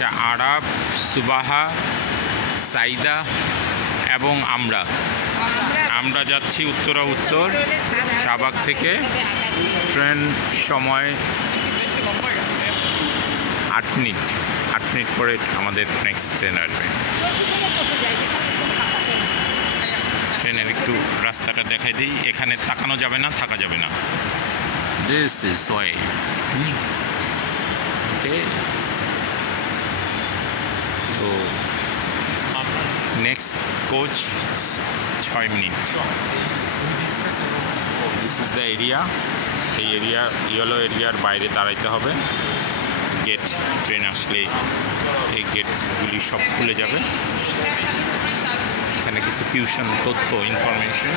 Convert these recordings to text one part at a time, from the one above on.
আচ্ছা, আরাব, সুবাহা, সাইদা এবং আমরা যাচ্ছি উত্তরা উত্তর শাহবাগ থেকে। ট্রেন সময় 8 মিনিট পরে আমাদের নেক্সট ট্রেন আসবে। ট্রেনের একটু রাস্তাটা দেখাই দিই। এখানে তাকানো যাবে না, থাকা যাবে না। This is way. ওকে, তো next coach 6 minute. This is the area. এই এরিয়া ইয়েলো এরিয়ার বাইরে দাঁড়াইতে হবে। গেট, ট্রেন আসলে এই গেটগুলি সব খুলে যাবে। এখানে কিছু টিউশন, তথ্য, ইনফরমেশন।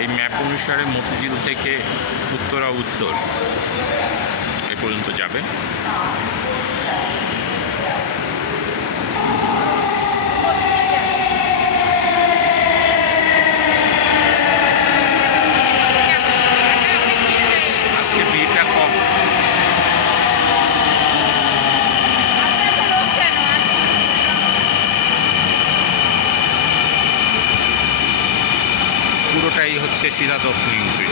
এই ম্যাপ অনুসারে মতিঝিল থেকে উত্তরা উত্তর এ পর্যন্ত যাবে। আজকে ভিড়টা কম। পুরোটাই হচ্ছে সিধা দক্ষিণ মুখী।